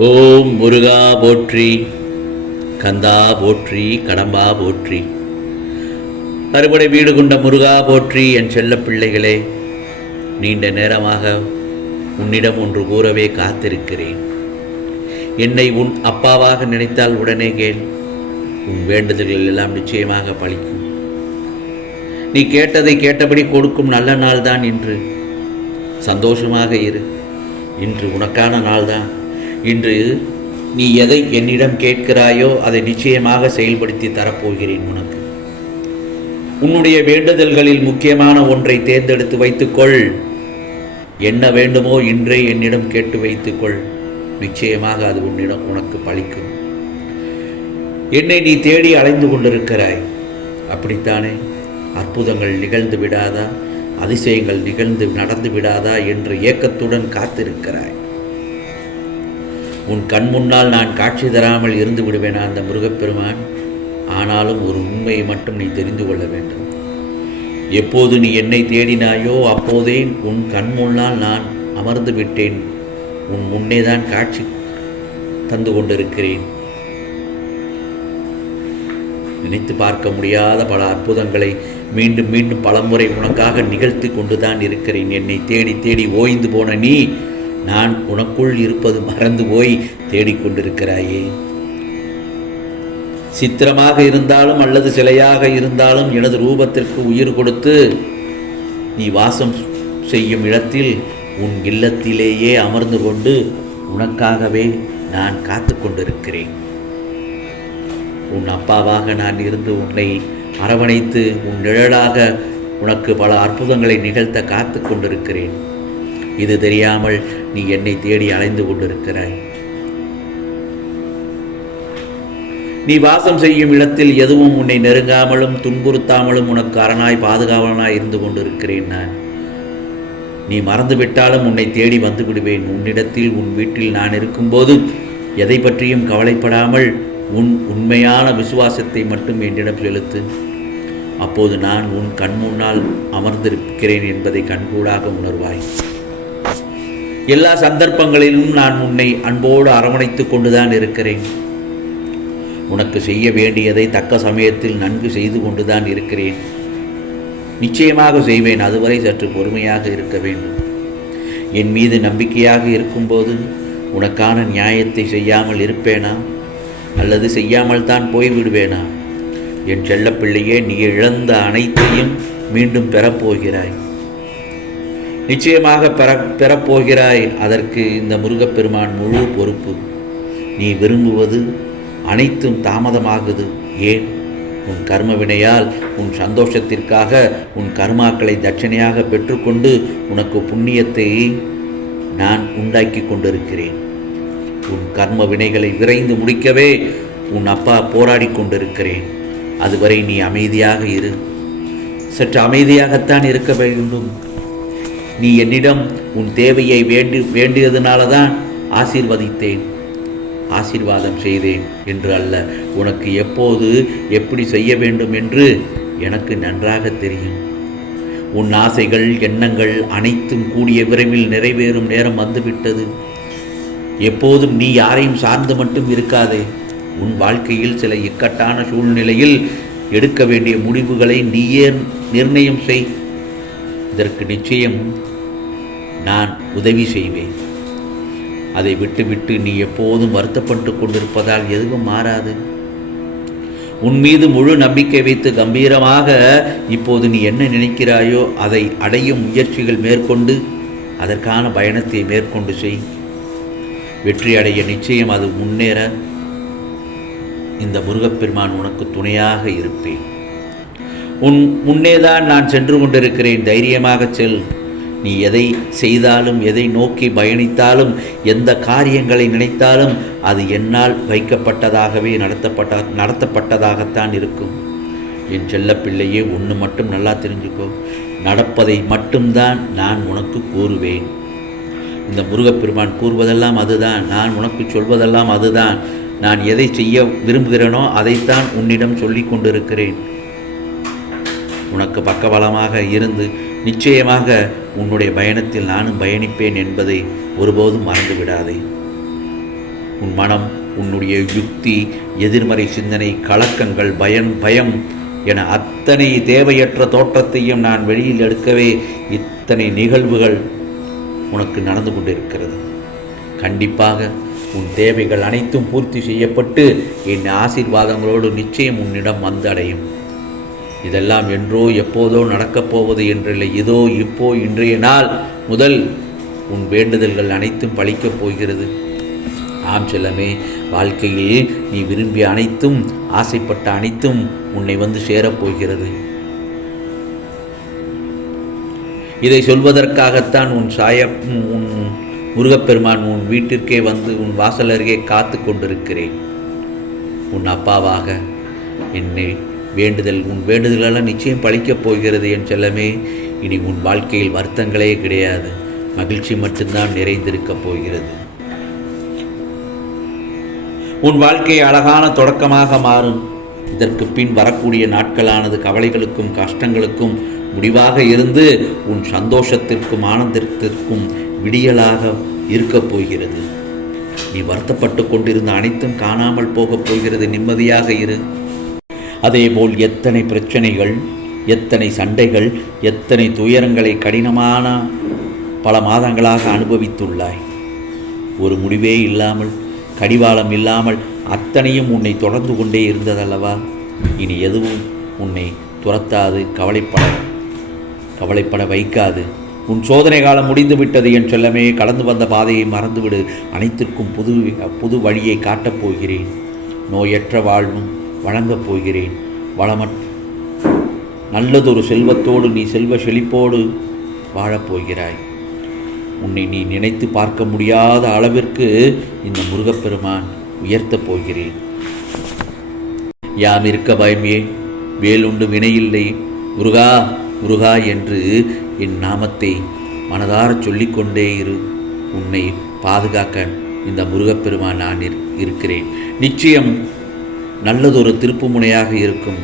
ஓம் முருகா போற்றி, கந்தா போற்றி, கடம்பா போற்றி, அறுபடை வீடு கொண்ட முருகா போற்றி. என் செல்ல பிள்ளைகளே, நீண்ட நேரமாக உன்னிடம் ஒன்று கூறவே காத்திருக்கிறேன். என்னை உன் அப்பாவாக நினைத்தால் உடனே கேள், உன் வேண்டுதல்கள் எல்லாம் நிச்சயமாக பலிக்கும். நீ கேட்டதை கேட்டபடி கொடுக்கும் நல்ல நாள்தான் இன்று. சந்தோஷமாக இரு. இன்று உனக்கான நாள்தான். இன்று நீ எதை என்னிடம் கேட்கிறாயோ அதை நிச்சயமாக செயல்படுத்தி தரப்போகிறேன் உனக்கு. உன்னுடைய வேண்டுதல்களில் முக்கியமான ஒன்றை தேர்ந்தெடுத்து வைத்துக்கொள். என்ன வேண்டுமோ இன்றே என்னிடம் கேட்டு வைத்துக்கொள். நிச்சயமாக அது உனக்கு பலிக்கும். என்னை நீ தேடி அலைந்து கொண்டிருக்கிறாய், அப்படித்தானே? அற்புதங்கள் நிகழ்ந்து விடாதா, அதிசயங்கள் நடந்து விடாதா என்று ஏக்கத்துடன் காத்திருக்கிறாய். உன் கண் முன்னால் நான் காட்சி தராமல் இருந்து விடுவேனா அந்த முருகப்பெருமான்? ஆனாலும் ஒரு உண்மையை மட்டும் நீ தெரிந்து கொள்ள வேண்டும். எப்போது நீ என்னை தேடினாயோ அப்போதே உன் கண் முன்னால் நான் அமர்ந்து விட்டேன். உன் முன்னே தான் காட்சி தந்து கொண்டிருக்கிறேன். நினைத்து பார்க்க முடியாத பல அற்புதங்களை மீண்டும் மீண்டும் பலமுறை உனக்காக நிகழ்த்தி கொண்டுதான் இருக்கிறேன். என்னை தேடி தேடி ஓய்ந்து போன நீ, நான் உனக்குள் இருப்பது மறந்து போய் தேடிக்கொண்டிருக்கிறாயே. சித்திரமாக இருந்தாலும் அல்லது சிலையாக இருந்தாலும் எனது ரூபத்திற்கு உயிர் கொடுத்து நீ வாசம் செய்யும் இடத்தில் உன் இல்லத்திலேயே அமர்ந்து கொண்டு உனக்காகவே நான் காத்து கொண்டிருக்கிறேன். உன் அப்பாவாக நான் இருந்து உன்னை அரவணைத்து உன் நிழலாக உனக்கு பல அற்புதங்களை நிகழ்த்த காத்து கொண்டிருக்கிறேன். இது தெரியாமல் நீ என்னை தேடி அலைந்து கொண்டிருக்கிறாய். நீ வாசம் செய்யும் இடத்தில் எதுவும் உன்னை நெருங்காமலும் துன்புறுத்தாமலும் உனக்கு அரணாய் பாதுகாவலனாய் இருந்து கொண்டிருக்கிறேன் நான். நீ மறந்துவிட்டாலும் உன்னை தேடி வந்து விடுவேன். உன்னிடத்தில் உன் வீட்டில் நான் இருக்கும்போது எதை பற்றியும் கவலைப்படாமல் உன் உண்மையான விசுவாசத்தை மட்டும் என்னிடம் செலுத்து. அப்போது நான் உன் கண் முன்னால் அமர்ந்திருக்கிறேன் என்பதை கண்கூடாக உணர்வாய். எல்லா சந்தர்ப்பங்களிலும் நான் உன்னை அன்போடு அரவணைத்து கொண்டுதான் இருக்கிறேன். உனக்கு செய்ய வேண்டியதை தக்க சமயத்தில் நன்கு செய்து கொண்டுதான் இருக்கிறேன். நிச்சயமாக செய்வேன். அதுவரை சற்று பொறுமையாக இருக்க வேண்டும். என் மீது நம்பிக்கையாக இருக்கும்போது உனக்கான நியாயத்தை செய்யாமல் இருப்பேனா அல்லது செய்யாமல் தான் போய்விடுவேனா? என் செல்லப்பிள்ளையே, நீ இழந்த அனைத்தையும் மீண்டும் பெறப்போகிறாய். நிச்சயமாக பெறப்போகிறாய். அதற்கு இந்த முருகப்பெருமான் முழு பொறுப்பு. நீ விரும்புவது அனைத்தும் தாமதமாகுது. ஏன்? உன் கர்ம வினையால் உன் சந்தோஷத்திற்காக உன் கர்மாக்களை தட்சணையாக பெற்றுக்கொண்டு உனக்கு புண்ணியத்தை நான் உண்டாக்கி கொண்டிருக்கிறேன். உன் கர்ம வினைகளை விரைந்து முடிக்கவே உன் அப்பா போராடி கொண்டிருக்கிறேன். அதுவரை நீ அமைதியாக இரு. சற்று அமைதியாகத்தான் இருக்க வேண்டும். நீ என்னிடம் உன் தேவையை வேண்டியதுனால தான் ஆசீர்வதித்தேன், ஆசீர்வாதம் செய்தேன் என்று அல்ல. உனக்கு எப்போது எப்படி செய்ய வேண்டும் என்று எனக்கு நன்றாக தெரியும். உன் ஆசைகள் எண்ணங்கள் அனைத்தும் கூடிய விரைவில் நிறைவேறும் நேரம் வந்துவிட்டது. எப்போதும் நீ யாரையும் சார்ந்து மட்டும் இருக்காதே. உன் வாழ்க்கையில் சில இக்கட்டான சூழ்நிலையில் எடுக்க வேண்டிய முடிவுகளை நீயே நிர்ணயம் செய். இதற்கு நிச்சயம் நான் உதவி செய்வேன். அதை விட்டுவிட்டு நீ எப்போதும் வருத்தப்பட்டு கொண்டிருப்பதால் எதுவும் மாறாது. உன் மீது முழு நம்பிக்கை வைத்து கம்பீரமாக இப்போது நீ என்ன நினைக்கிறாயோ அதை அடையும் முயற்சிகள் மேற்கொண்டு அதற்கான பயணத்தை மேற்கொண்டு செய். வெற்றி அடைய நிச்சயம் அது முன்னேற இந்த முருகப்பெருமான் உனக்கு துணையாக இருப்பேன். உன் முன்னேதான் நான் சென்று கொண்டிருக்கிறேன். தைரியமாக செல். நீ எதை செய்தாலும், எதை நோக்கி பயணித்தாலும், எந்த காரியங்களை நினைத்தாலும் அது என்னால் வைக்கப்பட்டதாகவே நடத்தப்பட்டதாகத்தான் இருக்கும். என் செல்ல பிள்ளையே, ஒன்று மட்டும் நல்லா தெரிஞ்சுக்கோ. நடப்பதை மட்டும்தான் நான் உனக்கு கூறுவேன். இந்த முருகப்பெருமான் கூறுவதெல்லாம் அதுதான். நான் உனக்கு சொல்வதெல்லாம் அதுதான். நான் எதை செய்ய விரும்புகிறேனோ அதைத்தான் உன்னிடம் சொல்லி கொண்டிருக்கிறேன். உனக்கு பக்கபலமாக இருந்து நிச்சயமாக உன்னுடைய பயணத்தில் நானும் பயணிப்பேன் என்பதை ஒருபோதும் மறந்து விடாதே. உன் மனம், உன்னுடைய யுக்தி, எதிர்மறை சிந்தனை, கலக்கங்கள், பயம் என அத்தனை தேவையற்ற தோற்றத்தையும் நான் வெளியில் எடுக்கவே இத்தனை நிகழ்வுகள் உனக்கு நடந்து கொண்டிருக்கிறது. கண்டிப்பாக உன் தேவைகள் அனைத்தும் பூர்த்தி செய்யப்பட்டு என் ஆசீர்வாதங்களோடு நிச்சயம் உன்னிடம் வந்தடையும். இதெல்லாம் என்றோ எப்போதோ நடக்கப் போவது என்றில்லை. இதோ இப்போ இன்றைய நாள் முதல் உன் வேண்டுதல்கள் அனைத்தும் பலிக்கப் போகிறது. ஆம் செல்லமே, வாழ்க்கையில் நீ விரும்பிய அனைத்தும், ஆசைப்பட்ட அனைத்தும் உன்னை வந்து சேரப்போகிறது. இதை சொல்வதற்காகத்தான் உன் முருகப்பெருமான் உன் வீட்டிற்கே வந்து உன் வாசல் அருகே காத்து கொண்டிருக்கிறேன். உன் அப்பாவாக என்னை உன் வேண்டுதலெல்லாம் நிச்சயம் பலிக்கப் போகிறது என் செல்லமே. இனி உன் வாழ்க்கையில் வருத்தங்களே கிடையாது, மகிழ்ச்சி மட்டும்தான் நிறைந்திருக்கப் போகிறது. உன் வாழ்க்கை அழகான தொடக்கமாக மாறும். இதற்கு பின் வரக்கூடிய நாட்களானது கவலைகளுக்கும் கஷ்டங்களுக்கும் முடிவாக இருந்து உன் சந்தோஷத்திற்கும் ஆனந்தத்திற்கும் விடியலாக இருக்கப் போகிறது. நீ வருத்தப்பட்டு கொண்டிருந்த அனைத்தும் காணாமல் போகப் போகிறது. நிம்மதியாக இரு. அதேபோல் எத்தனை பிரச்சனைகள், எத்தனை சண்டைகள், எத்தனை துயரங்களை கடினமான பல மாதங்களாக அனுபவித்துள்ளாய். ஒரு முடிவே இல்லாமல், கடிவாளம் இல்லாமல் அத்தனையும் உன்னை தொடர்ந்து கொண்டே இருந்ததல்லவா? இனி எதுவும் உன்னை துரத்தாது, கவலைப்பட வைக்காது. உன் சோதனை காலம் முடிந்துவிட்டது என் செல்லமே. கடந்து வந்த பாதையை மறந்துவிடு. அனைத்திற்கும் புது வழியை காட்டப் போகிறேன். நோயற்ற வாழ்வும் வழங்கப் போகிறேன். நல்லதொரு செல்வத்தோடு நீ செல்வ செழிப்போடு வாழப்போகிறாய். உன்னை நீ நினைத்து பார்க்க முடியாத அளவிற்கு இந்த முருகப்பெருமான் உயர்த்தப் போகிறேன். யாம் இருக்க பயமே, வேலுண்டு வினையில்லை, முருகா முருகா என்று என் நாமத்தை மனதார சொல்லிக்கொண்டே இரு. உன்னை பாதுகாக்க இந்த முருகப்பெருமான் நான் இருக்கிறேன். நிச்சயம் நல்லதொரு திருப்பு முனையாக இருக்கும்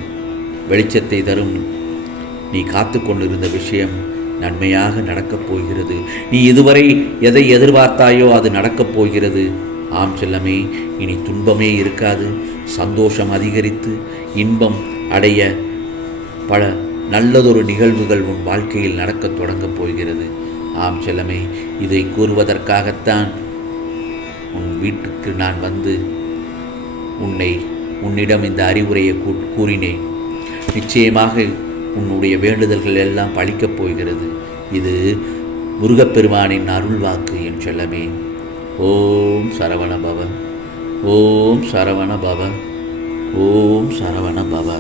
வெளிச்சத்தை தரும். நீ காத்து கொண்டிருந்த விஷயம் நன்மையாக நடக்கப் போகிறது. நீ இதுவரை எதை எதிர்பார்த்தாயோ அது நடக்கப் போகிறது. ஆம் செல்லமே, இனி துன்பமே இருக்காது. சந்தோஷம் அதிகரித்து இன்பம் அடைய பல நல்லதொரு நிகழ்வுகள் உன் வாழ்க்கையில் நடக்கத் தொடங்கப் போகிறது. ஆம் செல்லமே, இதை கூறுவதற்காகத்தான் உன் வீட்டுக்கு நான் வந்து உன்னிடம் இந்த அறிவுரையை கூறினேன். நிச்சயமாக உன்னுடைய வேண்டுதல்கள் எல்லாம் பலிக்கப் போகிறது. இது முருகப்பெருமானின் அருள் வாக்கு என் செல்லமே. ஓம் சரவண பவ, ஓம் சரவண பவ, ஓம் சரவண பவ.